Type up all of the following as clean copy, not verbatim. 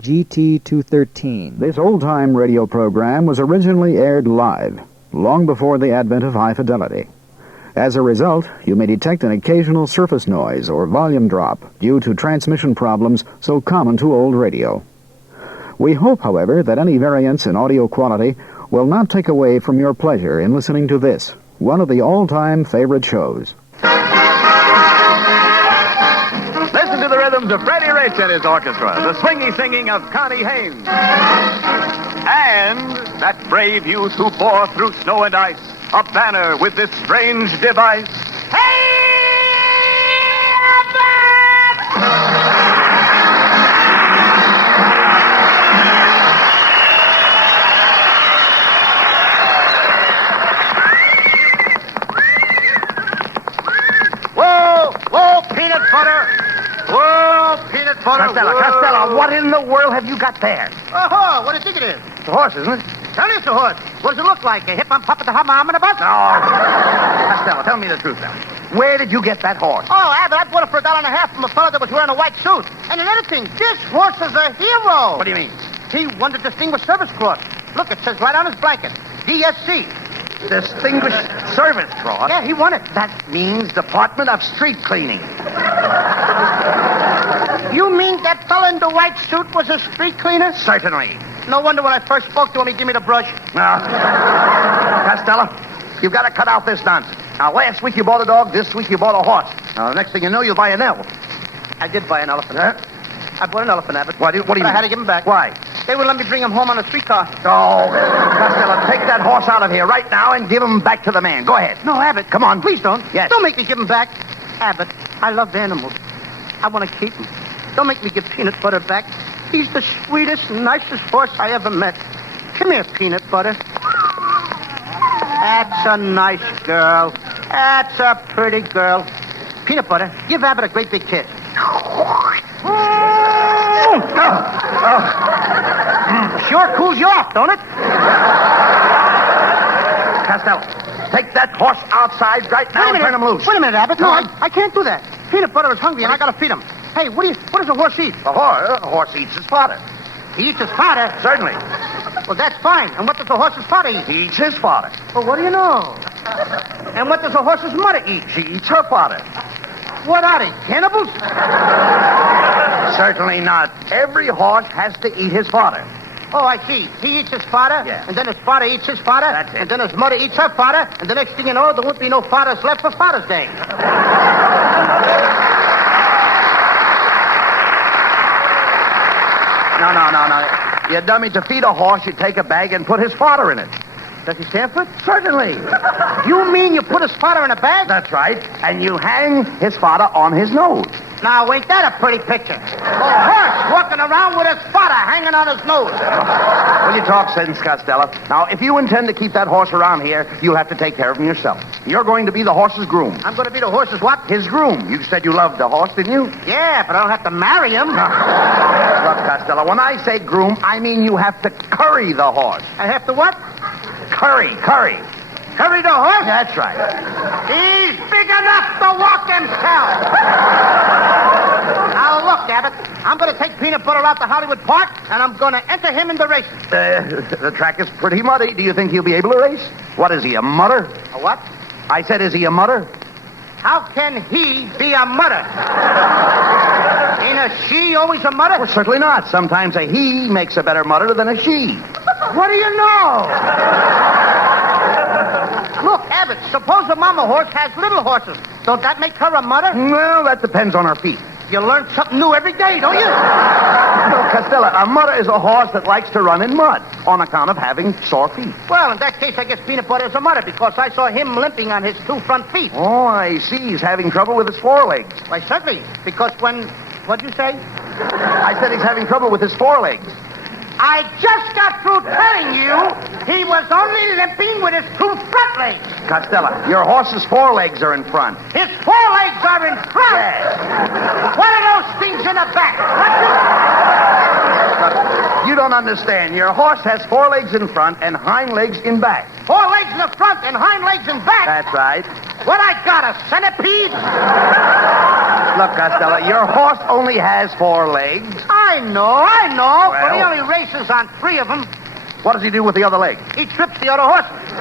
GT213. This old-time radio program was originally aired live, long before the advent of high fidelity. As a result, you may detect an occasional surface noise or volume drop due to transmission problems so common to old radio. We hope, however, that any variance in audio quality will not take away from your pleasure in listening to this, one of the all-time favorite shows. Listen to the rhythms of Freddie Rich and his orchestra, the swingy singing of Connie Haynes, and that brave youth who bore through snow and ice a banner with this strange device. Hey, Abbott! Peanut butter. Whoa, peanut butter. Costello, what in the world have you got there? Oh, what do you think it is? It's a horse, isn't it? That is the horse. What does it look like? A hip-hum-pop-a-da hum-hum and a bus? No. Costello, tell me the truth now. Where did you get that horse? Oh, Abbott, I bought it for $1.50 from a fellow that was wearing a white suit. And another thing, this horse is a hero. What do you mean? He won the Distinguished Service Cross. Look, it says right on his blanket, DSC. Distinguished Service Cross? Yeah, he won it. That means Department of Street Cleaning. You mean that fella in the white suit was a street cleaner? Certainly. No wonder when I first spoke to him, he gave me the brush. Now, Costello, you've got to cut out this nonsense. Now, last week you bought a dog, this week you bought a horse. Now, the next thing you know, you'll buy an elephant. I did buy an elephant. Huh? I bought an elephant, Abbott. What do you mean? I had to give him back. Why? They wouldn't let me bring him home on a streetcar. Oh, Costello, take that horse out of here right now and give him back to the man. Go ahead. No, Abbott. Come on. Please don't. Yes. Don't make me give him back. Abbott, I love animals. I want to keep him. Don't make me give Peanut Butter back. He's the sweetest, nicest horse I ever met. Come here, Peanut Butter. That's a nice girl. That's a pretty girl. Peanut Butter, give Abbott a great big kiss. Sure cools you off, don't it? Costello, take that horse outside right now and turn him loose. Wait a minute, Abbott. No, I can't do that. Peanut Butter is hungry, and I got to feed him. Hey, what does a horse eat? The horse eats his fodder. He eats his fodder? Certainly. Well, that's fine. And what does a horse's father eat? He eats his fodder. Well, what do you know? And what does a horse's mother eat? She eats her fodder. What are they, cannibals? Certainly not. Every horse has to eat his fodder. Oh, I see. He eats his fodder, Yeah. and then his father eats his fodder, That's it. and then his mother eats her fodder, and the next thing you know, there won't be no fathers left for Father's Day. No. You dummy, to feed a horse, you take a bag and put his fodder in it. Does he stand for it? Certainly. You mean you put his fodder in a bag? That's right. And you hang his fodder on his nose. Now, ain't that a pretty picture? A horse walking around with his fodder hanging on his nose. Will you talk sense, Costello? Now, if you intend to keep that horse around here, you'll have to take care of him yourself. You're going to be the horse's groom. I'm going to be the horse's what? His groom. You said you loved the horse, didn't you? Yeah, but I don't have to marry him. Look, Costello, when I say groom, I mean you have to curry the horse. I have to what? Curry. Curry the horse? That's right. He's big enough to walk himself. Now, look, Abbott. I'm going to take Peanut Butter out to Hollywood Park, and I'm going to enter him in the races. The track is pretty muddy. Do you think he'll be able to race? What is he, a mutter? A what? I said, is he a mutter? How can he be a mutter? Ain't a she always a mutter? Well, certainly not. Sometimes a he makes a better mutter than a she. What do you know? Look, Abbott, suppose a mama horse has little horses. Don't that make her a mutter? Well, that depends on her feet. You learn something new every day, don't you? No, Costello, a mutter is a horse that likes to run in mud on account of having sore feet. Well, in that case, I guess Peanut Butter is a mutter because I saw him limping on his two front feet. Oh, I see. He's having trouble with his forelegs. Why, certainly, because what'd you say? I said he's having trouble with his forelegs. I just got through telling you he was only limping with his two front legs. Costello, your horse's forelegs are in front. His forelegs are in front. Yes. What are those things in the back? You don't understand. Your horse has forelegs in front and hind legs in back. Four legs in the front and hind legs in back. That's right. What I got, a centipede? look, Costello, your horse only has 4 legs. I know, but he Well? only races on 3 of them. What does he do with the other leg? He trips the other horses.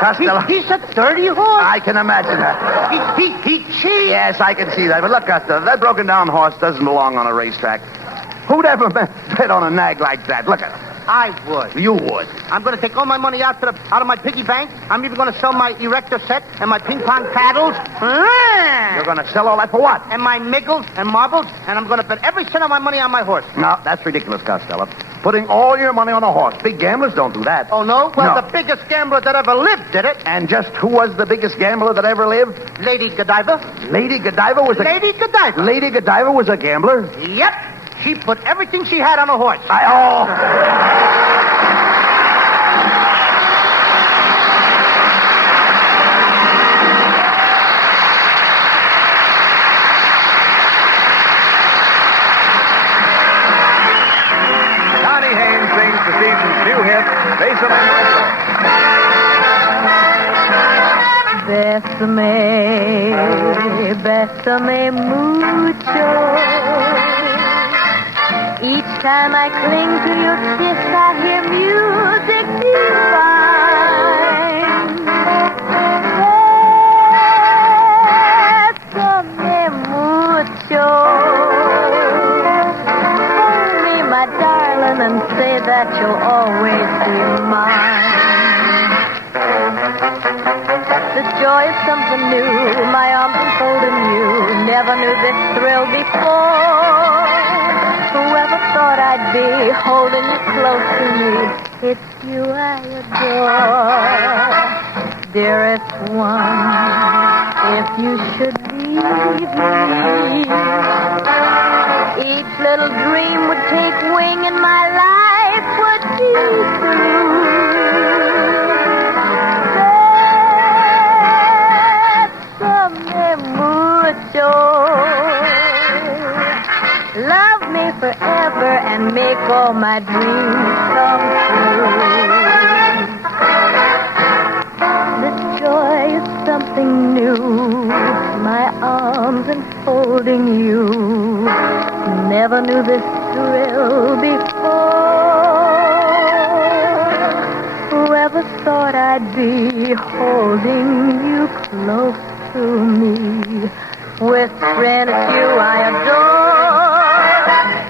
Costello. He's a dirty horse. I can imagine that. He cheats. Yes, I can see that. But look, Costello, that broken down horse doesn't belong on a racetrack. Who'd ever bet on a nag like that? Look at him. I would. You would. I'm going to take all my money out of my piggy bank. I'm even going to sell my erector set and my ping pong paddles. You're going to sell all that for what? And my nickels and marbles, and I'm going to bet every cent of my money on my horse. No, that's ridiculous, Costello. Putting all your money on a horse. Big gamblers don't do that. Oh, no? Well, No. the biggest gambler that ever lived did it. And just who was the biggest gambler that ever lived? Lady Godiva. Lady Godiva was a... Lady Godiva. Lady Godiva was a gambler? Yep. She put everything she had on a horse. Connie Haynes sings the season's new hit, Bésame Bésame, bésame mucho. Each time I cling to your kiss, I hear music divine. Bésame mucho. Hold me, my darling, and say that you'll always be mine. The joy of something new, my arms enfolding you. Never knew this thrill before. Whoever thought I'd be holding you close to me? It's you I adore. Dearest one, if you should leave me, each little dream would take wing and my life would be through. Love me forever and make all my dreams come true. This joy is something new, my arms enfolding you. Never knew this thrill before. Whoever thought I'd be holding you close to me? Whispering it's you I adore.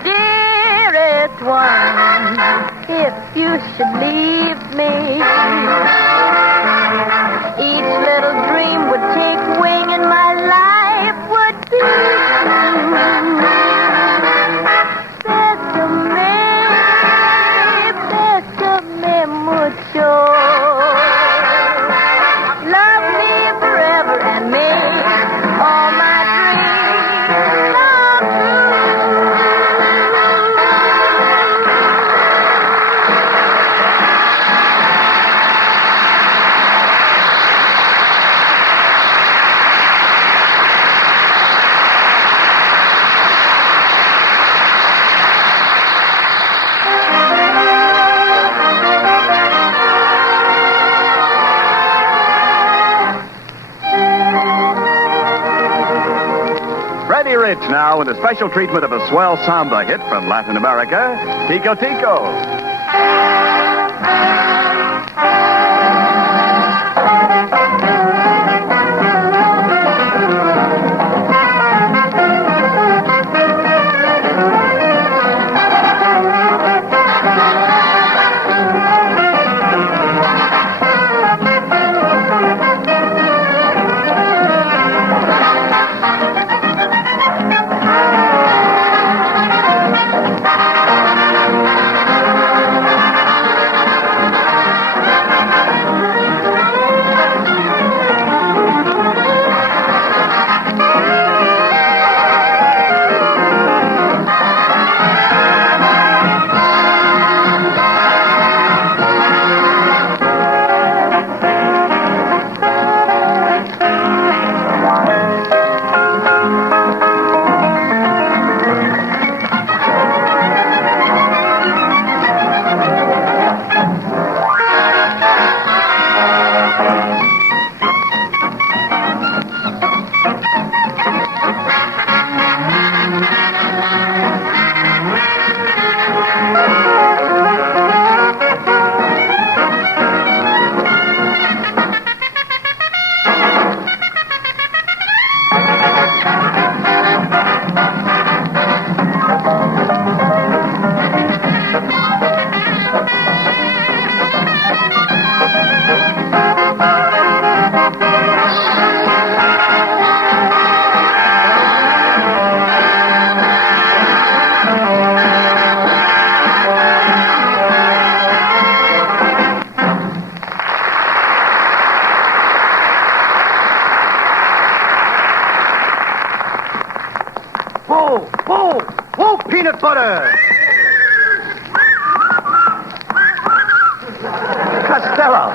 Dearest one, if you should leave me, each little dream would take wing and my life would be through. Bésame, bésame mucho. Love me forever and make all my Freddie Rich now with a special treatment of a swell samba hit from Latin America, Tico Tico. peanut butter. Costello,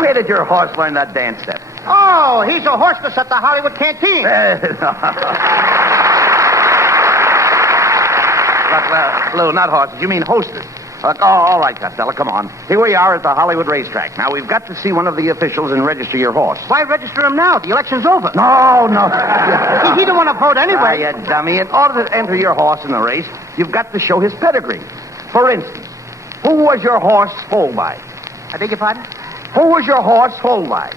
where did your horse learn that dance step? Oh, he's a hostess at the Hollywood Canteen. Lou, not horses. You mean hostess. All right, Costello, come on. Here we are at the Hollywood racetrack. Now, we've got to see one of the officials and register your horse. Why register him now? The election's over. No. He don't want to vote anyway. You dummy. In order to enter your horse in the race, you've got to show his pedigree. For instance, who was your horse foaled by? I beg your pardon? Who was your horse foaled by?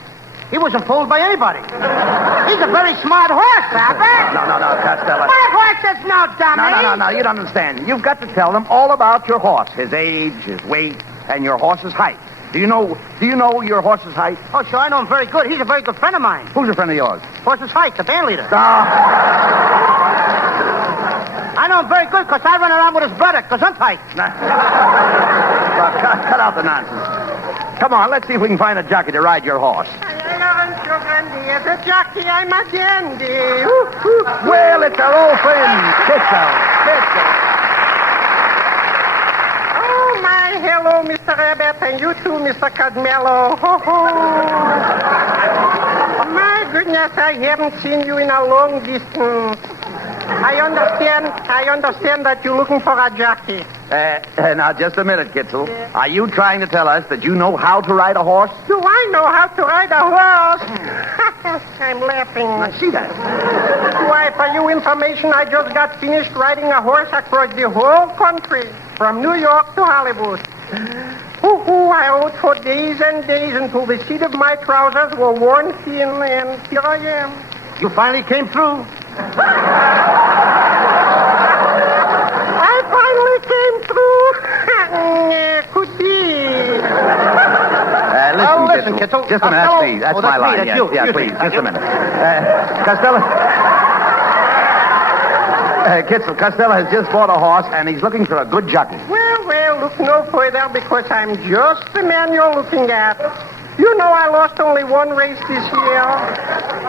He wasn't fooled by anybody. He's a very smart horse, Abbott. No, Costello. My horse is no dummy. No, you don't understand. You've got to tell them all about your horse, his age, his weight, and your horse's height. Do you know your horse's height? Oh, sure, I know him very good. He's a very good friend of mine. Who's a friend of yours? Horse's height, the band leader. Ah. I know him very good because I run around with his brother, Gesundheit. Cut out the nonsense. Come on, let's see if we can find a jockey to ride your horse. As a jockey, I'm a dandy. Well, it's our old friend, Kitzel. Oh, my hello, Mr. Abbott, and you too, Mr. Costello. Ho, ho. My goodness, I haven't seen you in a long distance. I understand that you're looking for a jockey. Now, just a minute, Kitzel. Are you trying to tell us that you know how to ride a horse? Do I know how to ride a horse? I'm laughing. I see that. Why, for your information, I just got finished riding a horse across the whole country, from New York to Hollywood. I rode for days and days until the seat of my trousers were worn thin, and here I am. You finally came through. I finally came through. Could be. Listen, Kitzel. Just a minute, that's me. That's my line. That's you. Yeah, please, just a minute. Costello. Costello has just bought a horse, and he's looking for a good jockey. Well, look no further because I'm just the man you're looking at. You know I lost only one race this year,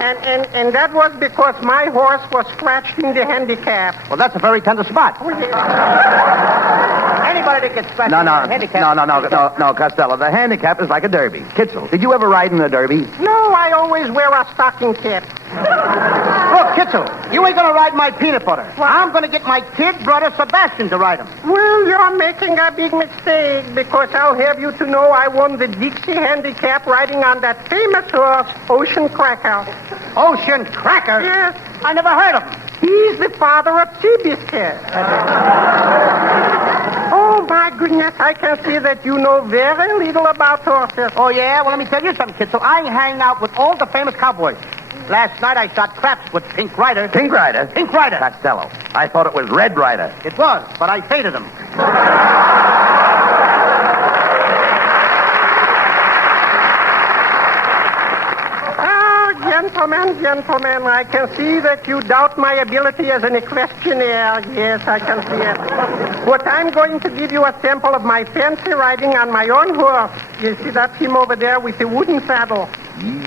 and that was because my horse was scratched in the handicap. Well, that's a very tender spot. Oh, yeah. Anybody that gets scratched in the handicap... No, Costello. The handicap is like a derby. Kitzel, did you ever ride in a derby? No, I always wear a stocking cap. Look, Kitzel, you ain't going to ride my peanut butter. What? I'm going to get my kid brother Sebastian to ride him. Well, you're making a big mistake because I'll have you to know I won the Dixie handicap riding on that famous horse, Ocean Cracker. Ocean Cracker? Yes, I never heard of him. He's the father of Seabiscuit. Oh, my goodness, I can see that you know very little about horses. Oh, yeah? Well, let me tell you something, Kitzel. I hang out with all the famous cowboys. Last night I shot craps with Pink Rider. Pink Rider? Pink Rider. Costello. I thought it was Red Rider. It was, but I faded him. Gentlemen, I can see that you doubt my ability as an equestrianer. Yes, I can see it. But I'm going to give you a sample of my fancy riding on my own horse. You see that him over there with the wooden saddle?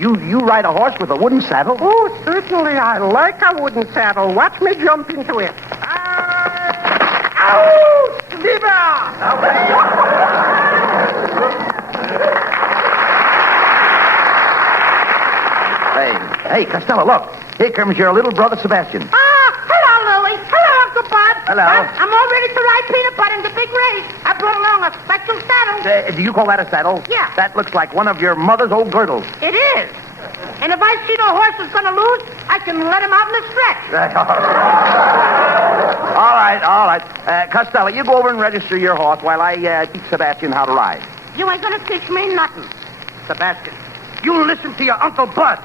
You ride a horse with a wooden saddle? Oh, certainly. I like a wooden saddle. Watch me jump into it. Ow! Sliver! Hey, Costello, look. Here comes your little brother, Sebastian. Hello, Louie. Hello, Uncle Bud. Hello. I'm all ready to ride peanut butter in the big race. I brought along a special saddle. Do you call that a saddle? Yeah. That looks like one of your mother's old girdles. It is. And if I see the horse is going to lose, I can let him out in the stretch. All right. Costello, you go over and register your horse while I teach Sebastian how to ride. You ain't going to teach me nothing. Sebastian, you listen to your Uncle Bud.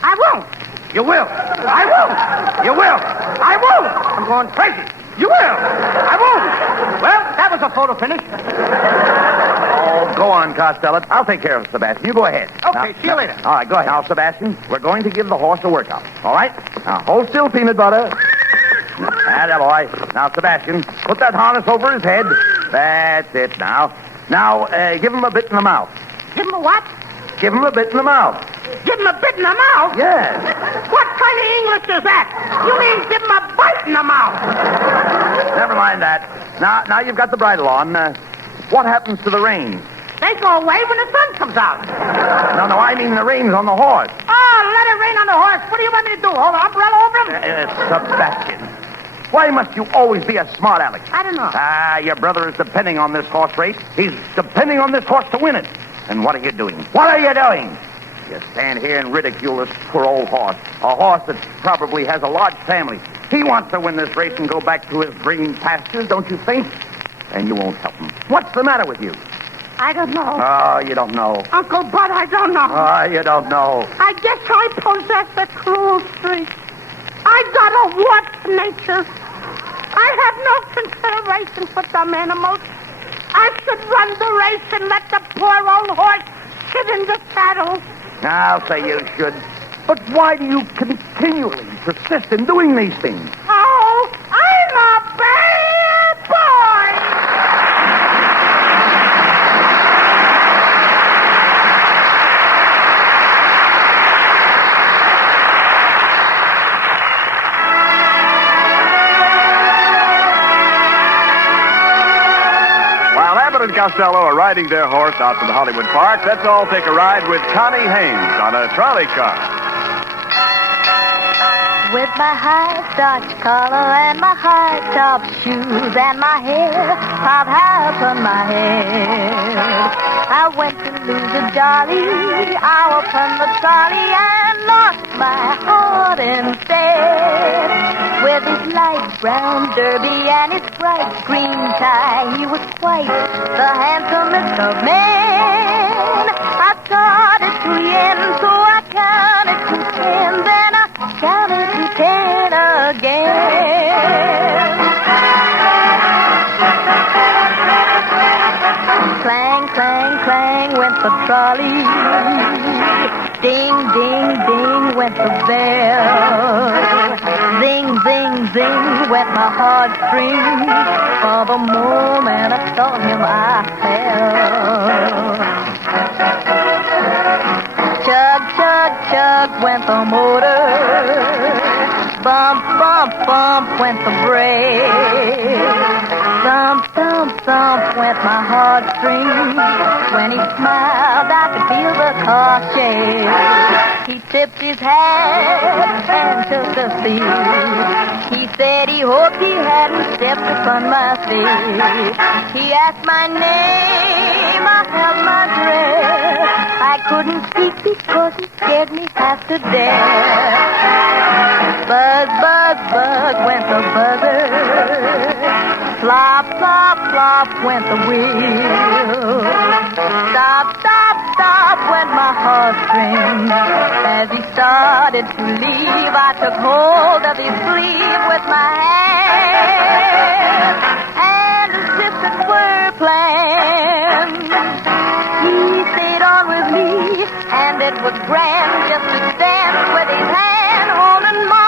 I won't. You will. I won't. You will. I won't. I'm going crazy. You will. I won't. Well, that was a photo finish. Oh, go on, Costello. I'll take care of Sebastian. You go ahead. Okay, see you later. All right, go ahead. Now, Sebastian, we're going to give the horse a workout. All right? Now, hold still, peanut butter. That boy. Now, Sebastian, put that harness over his head. That's it now. Now, give him a bit in the mouth. Give him a what? Give him a bit in the mouth. Give him a bit in the mouth? Yes. What kind of English is that? You mean give him a bite in the mouth? Never mind that. Now you've got the bridle on. What happens to the reins? They go away when the sun comes out. No, I mean the reins on the horse. Oh, let it rain on the horse. What do you want me to do? Hold an umbrella over him? Sebastian, why must you always be a smart aleck? I don't know. Your brother is depending on this horse race. He's depending on this horse to win it. And what are you doing? What are you doing? You stand here and ridicule this poor old horse. A horse that probably has a large family. He wants to win this race and go back to his green pastures, don't you think? And you won't help him. What's the matter with you? I don't know. Oh, you don't know. Uncle Bud, I don't know. Oh, you don't know. I guess I possess a cruel streak. I got a warped nature. I have no consideration for dumb animals. I should run the race and let the poor old horse sit in the saddle. I'll say you should. But why do you continually persist in doing these things? Oh, I'm a bad boy. While Abbott and Costello are riding their horse out to the Hollywood Park, let's all take a ride with Connie Haynes on a trolley car. With my high starched collar and my high top shoes and my hair piled high upon my head, I went to lose a jolly hour upon the trolley and lost my heart instead. With his light brown derby and his bright green tie, he was quite the handsomest of men. I started to yen, so I counted to 10, then I counted to 10 again. Clang, clang, clang went the trolley. Ding, ding, ding went the bell. Zing, zing, zing went my heartstrings. For the moment I saw him, I fell. Chug, chug, chug went the motor. Bump, bump, bump went the brake. Thump, thump, thump went my heartstrings. When he smiled, I could feel the car shake. He tipped his hat and took a seat. He said he hoped he hadn't stepped upon my feet. He asked my name, I held my breath. I couldn't speak because he scared me half to death. Buzz, buzz, buzz went the buzzer. Flop, flop, flop went the wheel. Stop, stop, stop went my heartstrings. As he started to leave, I took hold of his sleeve with my hand. And as if it were planned, he stayed on with me, and it was grand just to dance with his hand holding mine.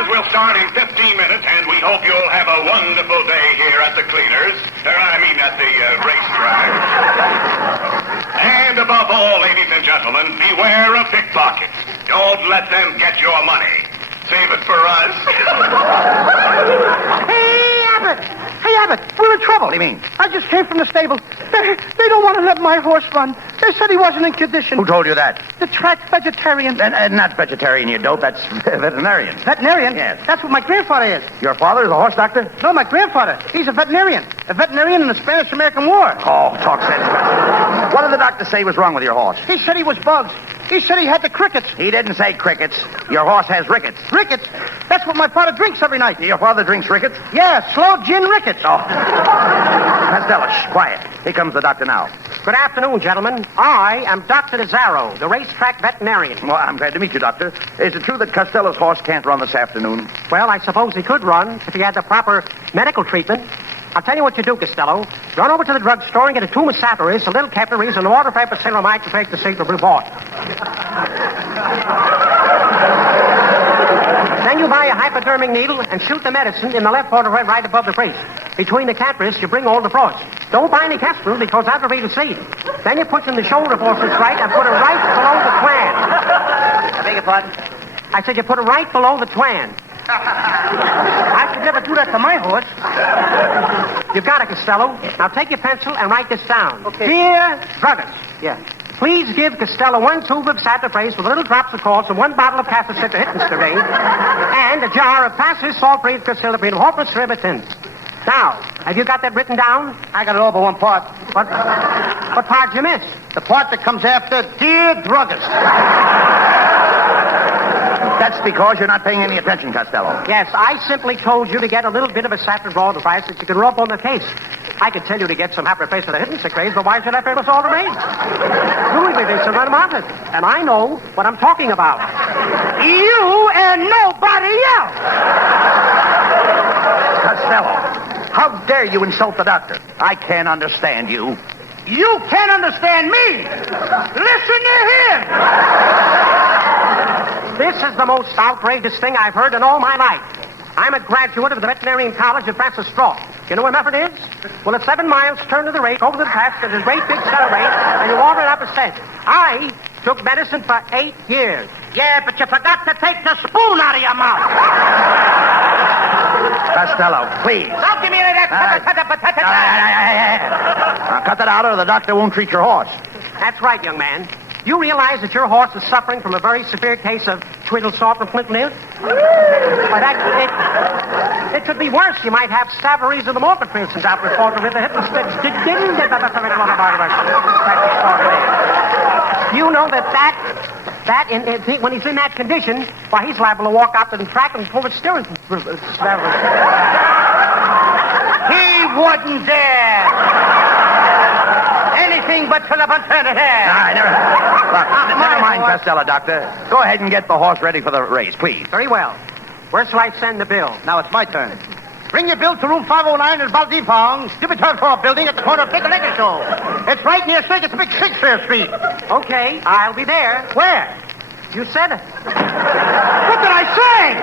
Will start in 15 minutes, and we hope you'll have a wonderful day here at the cleaners. At the racetrack. And above all, ladies and gentlemen, beware of pickpockets. Don't let them get your money. Save it for us. Hey, Abbott, we're in trouble. What do you mean? I just came from the stable. They don't want to let my horse run. They said he wasn't in condition. Who told you that? The track vegetarian. Not vegetarian, you dope. That's veterinarian. Veterinarian? Yes. That's what my grandfather is. Your father is a horse doctor? No, my grandfather. He's a veterinarian. A veterinarian in the Spanish-American War. Oh, talk sense. What did the doctor say was wrong with your horse? He said he was bugs. He said he had the crickets. He didn't say crickets. Your horse has rickets. Rickets? That's what my father drinks every night. Your father drinks rickets? Yeah, slow gin rickets. Oh. Costello, shh, quiet. Here comes the doctor now. Good afternoon, gentlemen. I am Dr. Nazaro, the racetrack veterinarian. Well, I'm glad to meet you, Doctor. Is it true that Costello's horse can't run this afternoon? Well, I suppose he could run if he had the proper medical treatment. I'll tell you what you do, Costello. Run over to the drugstore and get a tube of saparis, a little capillaries, and water vapor ceramide to take the secret report. Then you buy a hypodermic needle and shoot the medicine in the left vertebrae right above the crease. Between the capillaries, you bring all the frost. Don't buy any capsules because I've already seen. Then you put in the shoulder forceps right and put it right below the twan. I beg your pardon? I said you put it right below the twan. I could never do that to my horse. You've got it, Costello. Now take your pencil and write this down. Okay. Dear druggist. Yeah. Please give Costello 1 tube of saturpraise with little drops of quartz and 1 bottle of cassette hittensterine and a jar of passes salt-free crystalline horpus ribitin. Now, have you got that written down? I got it all but one part. What part you missed? The part that comes after Dear Druggist. That's because you're not paying any attention, Costello. Yes, I simply told you to get a little bit of a satin raw device that you can rub on the case. I could tell you to get some hyperface of the hidden craze, but why should I pay with all the raise? Louis this to run a market, and I know what I'm talking about. You and nobody else! Costello, how dare you insult the doctor? I can't understand you. You can't understand me! Listen to him! This is the most outrageous thing I've heard in all my life. I'm a graduate of the Veterinarian College at Francis Straw. You know where Mefford is? Well, it's 7 miles, turn to the right, over the pass, there's a great big celebrate, and you water it up a cent. I took medicine for 8 years. Yeah, but you forgot to take the spoon out of your mouth. Costello, please. Don't give me any of that. Now, cut that out or the doctor won't treat your horse. That's right, young man. You realize that your horse is suffering from a very severe case of twiddle salt and flint nails? Why, it could be worse. You might have stavaries of the morphin, for instance, out with the hip sticks. You know when he's in that condition, why, he's liable to walk out to the track and pull the steering. He wouldn't dare. Anything but to the alternative. Never mind, Costello, Doctor. Go ahead and get the horse ready for the race, please. Very well. Where shall I send the bill? Now it's my turn. Bring your bill to room 509 in Valdivong, Divitor building at the corner of Big Liquor Show. It's right near Circus Big Shakespeare Street. Okay, I'll be there. Where? You said it. What did I say?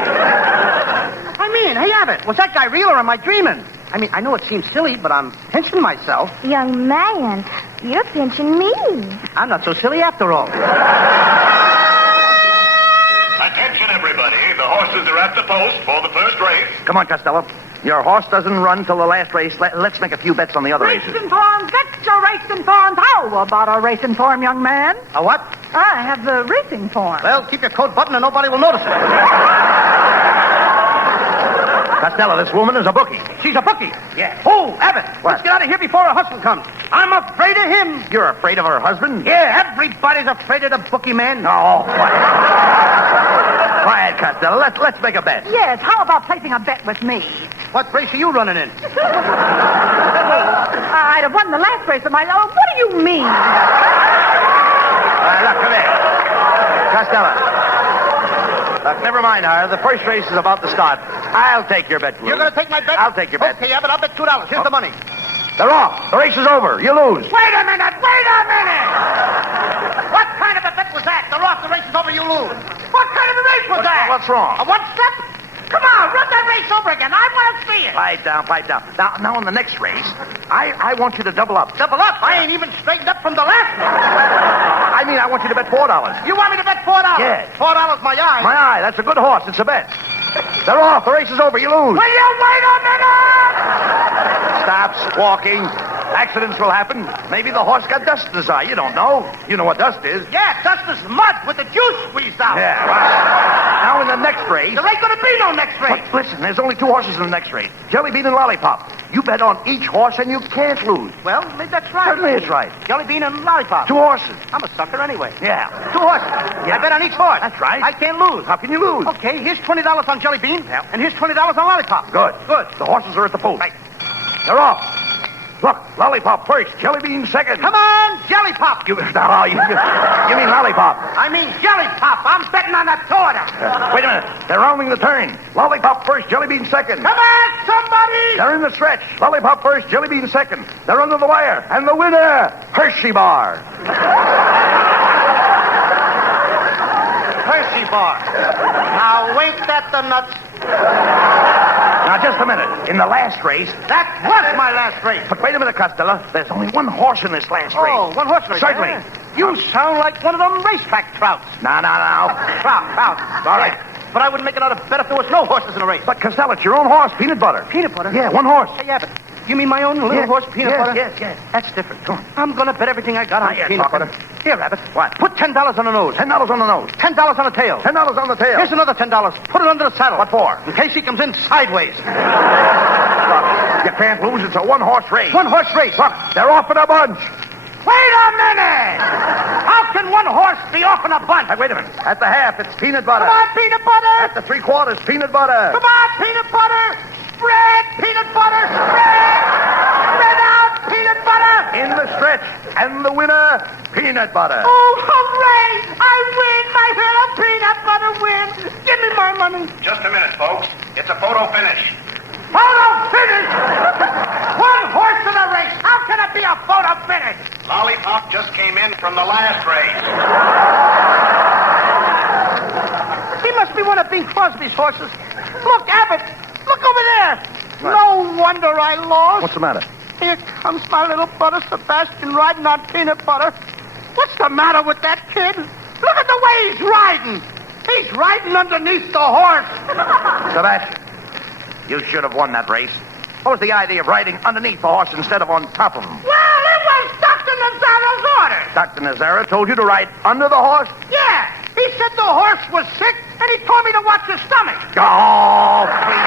I mean, hey, Abbott, was that guy real or am I dreaming? I mean, I know it seems silly, but I'm pinching myself. Young man, you're pinching me. I'm not so silly after all. Attention, everybody. The horses are at the post for the first race. Come on, Costello. Your horse doesn't run till the last race. Let's make a few bets on the other races. Racing form, get your racing forms. How about a racing form, young man? A what? I have the racing form. Well, keep your coat buttoned and nobody will notice it. Costello, this woman is a bookie. She's a bookie? Yeah. Oh, Abbott, What? let's get out of here before her husband comes. I'm afraid of him. You're afraid of her husband? Yeah, everybody's afraid of the bookie man. Oh, quiet. Quiet, Costello. Let's make a bet. Yes, how about placing a bet with me? What race are you running in? I'd have won the last race of my... Oh, what do you mean? Look, come here. Costello. Look, never mind her. The first race is about to start. I'll take your bet, Lou. You're going to take my bet? I'll take your bet. Okay, Abbott, I'll bet $2. Here's the money. They're off. The race is over. You lose. Wait a minute! What kind of a bet was that? The race is over, you lose. What kind of a race was that? What's wrong? A one-step? Come on, run that race over again. I want to see it. Pipe down. Now, in the next race, I want you to double up. Double up? I ain't even straightened up from the last one. I mean, I want you to bet $4. You want me to bet $4? Yeah. $4 my eye. My eye, that's a good horse. It's a bet. They're off. The race is over. You lose. Will you wait a minute? Stop squawking. Accidents will happen. Maybe the horse got dust in his eye. You don't know. You know what dust is. Yeah, dust is mud with the juice squeezed out. Yeah, right. Now in the next race... There ain't going to be no next race. But listen, there's only 2 horses in the next race. Jelly Bean and Lollipop. You bet on each horse and you can't lose. Well, maybe that's right. Certainly it's right. Jelly Bean and Lollipop. 2 horses. I'm a sucker anyway. Yeah. 2 horses. Yeah. I bet on each horse. That's right. I can't lose. How can you lose? Okay, here's $20 on Jelly Bean. Yeah. And here's $20 on Lollipop. Good. Good. The horses are at the post. Right. They're off. Look, Lollipop first, Jelly Bean second. Come on, Jelly Pop. You mean Lollipop. I mean Jelly Pop. I'm betting on the two of them. Wait a minute. They're rounding the turn. Lollipop first, Jelly Bean second. Come on, somebody. They're in the stretch. Lollipop first, Jelly Bean second. They're under the wire. And the winner, Hershey Bar. Hershey Bar. Now, ain't that the nuts? Now, just a minute. In the last race... That was my last race. But wait a minute, Costello. There's only one horse in this last race. Oh, one horse race. Certainly. You sound like one of them racetrack trouts. No. Trout. All right. But I wouldn't make it out bet if there was no horses in a race. But, Costello, it's your own horse, Peanut Butter. Peanut Butter? Yeah, one horse. Hey, Abbott. You mean my own little horse, Peanut Butter? Yes. That's different. Come on. I'm going to bet everything I got on Not yet, Peanut Papa. Butter. Here, Abbott. What? Put $10 on the nose. $10 on the nose. $10 on the tail. $10 on the tail. Here's another $10. Put it under the saddle. What for? In case he comes in sideways. Look, you can't lose. It's a one-horse race. One horse race. Look, they're off in a bunch. Wait a minute! How can one horse be off in a bunch? Hey, wait a minute. At the half, it's Peanut Butter. Come on, Peanut Butter! At the three-quarters, Peanut Butter. Come on, Peanut Butter! Spread, Peanut Butter, spread! Spread out, Peanut Butter! In the stretch. And the winner, Peanut Butter. Oh, hooray! I win! My little peanut butter win! Give me my money. Just a minute, folks. It's a photo finish. Photo finish! One horse in a race. How can it be a photo finish? Lollipop just came in from the last race. He must be one of Bing Crosby's horses. Look, Abbott. Look over there. What? No wonder I lost. What's the matter? Here comes my little brother Sebastian riding on Peanut Butter. What's the matter with that kid? Look at the way he's riding. He's riding underneath the horse. Sebastian, you should have won that race. What was the idea of riding underneath the horse instead of on top of him? Well, it was Dr. Nazzaro's orders. Dr. Nazzaro told you to ride under the horse? Yeah, he said the horse was sick, and he told me to watch your stomach. Oh, please.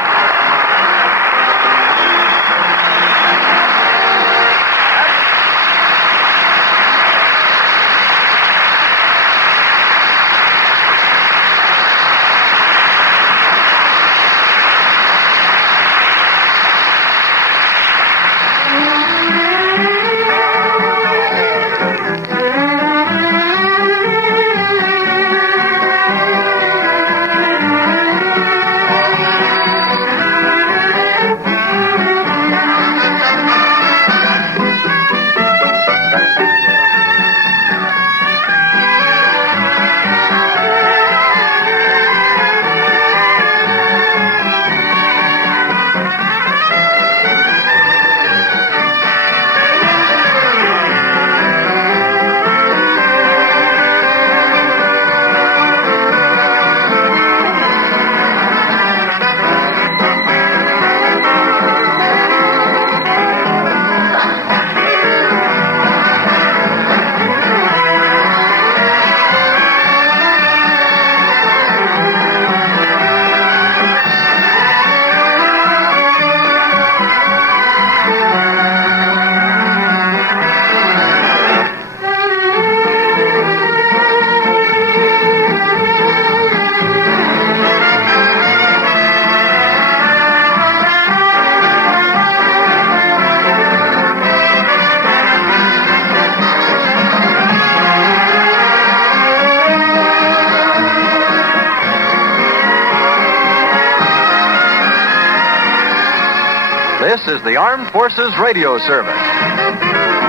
This is the Armed Forces Radio Service.